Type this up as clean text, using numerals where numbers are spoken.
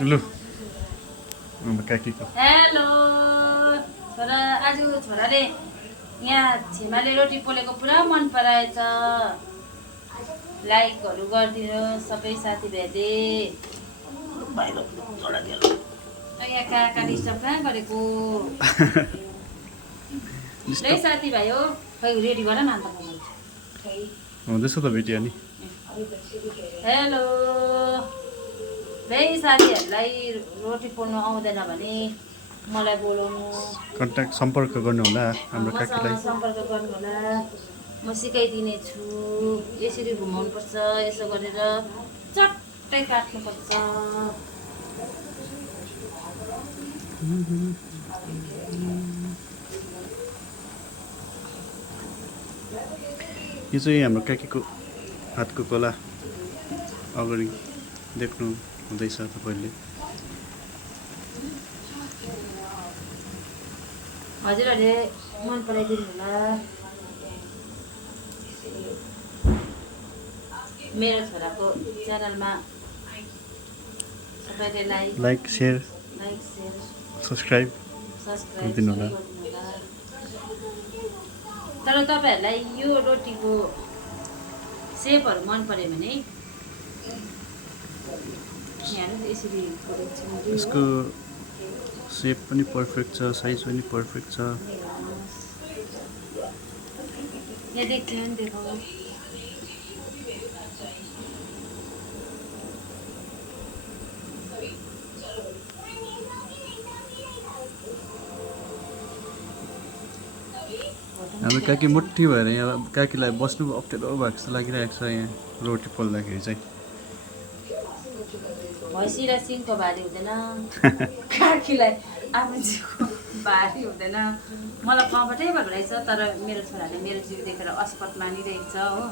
लु हाम्रो काकीको हेलो छोरा। आज छोराले यहाँ छिमाले रोटी पोलेको पुरा मन पराएछ। लाइकहरू गरिदिनु सबै साथीभाइले। यहाँ काका डिस्टर्ब कहाँ गरेको है साथीभाइ हो। खै रेडी गर न अन्त मोबाइल हुँदैछ त भिडियो नि। हेलो है साथीहरूलाई रोटी पोल्नु आउँदैन भने मलाई बोलाउनु, कन्ट्याक्ट सम्पर्क गर्नु होला हाम्रो काकीलाई। मसँग सम्पर्क गर्नु होला। म सिकाइदिने छु। यसरी घुमाउनुपर्छ, यसो गरेर चट्टै काट्नुपर्छ। यो चाहिँ हाम्रो काकीको हातको कला अगाडि देख्नु हुँदैछ तपाईँले। हजुरहरूले मन पराइदिनु होला। मेरो छोराको च्यानलमा सबैले लाइक सेयर सब्सक्राइब गरिदिनु होला। तर तपाईँहरूलाई यो रोटीको सेपहरू मन पर्यो भने यहाँ यसरी यसको सेप पनि पर्फेक्ट छ, साइज पनि पर्फेक्ट छ। यहाँ देख्थ्यो नि देखाउ। हाम्रो काकी मोटी भएर यहाँ काकीलाई बस्नु अप्ठ्यारो भएको जस्तो लागिरहेको छ यहाँ रोटी पोल्दाखेरि चाहिँ। भैँसी र सिङको भारी हुँदैन काकीलाई आफ्नो जिउको भारी हुँदैन। मलाई कम्फर्टेबल रहेछ। तर मेरो छोराले मेरो जिउ देखेर अस्पत मानिरहेको छ हो।